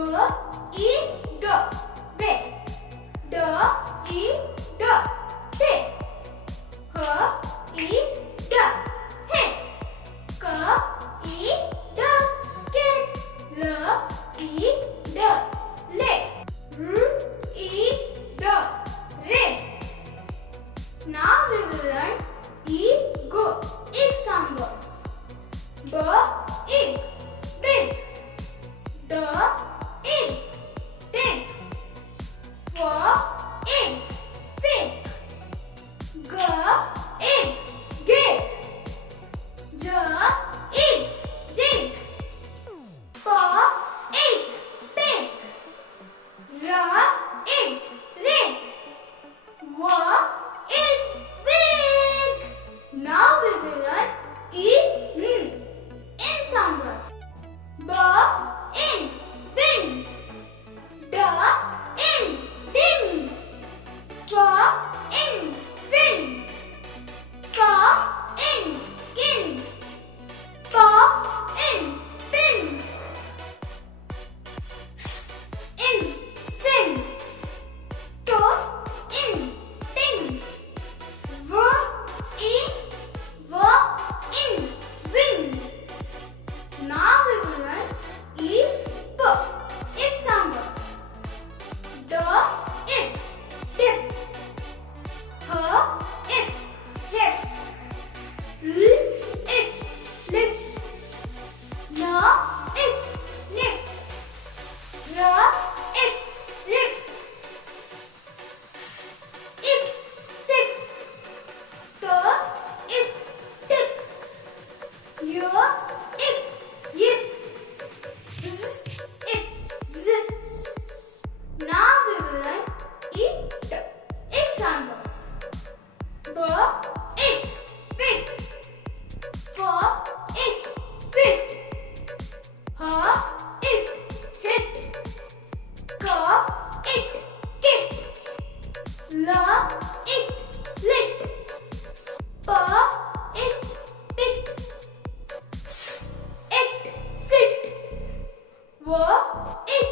i d bed. D I d day. H I d head. K I d cat. L I d leg. R I d red. Now we will learn ego exam words. B I big. D I dig. F I fig. G I gig. J I jig. P I pig. R I rig. W I wig. Now we will learn in some words. B in bin. D in ding. F in fin. F in kin. P in pin. S in sin. T in ting. V in wing. Now we will learn examples. D I dip. H I hip. L I lip. N I nip. R I rip. S I sip. T I tip. U I yip. Z I zip. Now we will learn eat examples. B I big. F I fit. H I hit. K I kick. L I lit. P I pick. S I sit. W I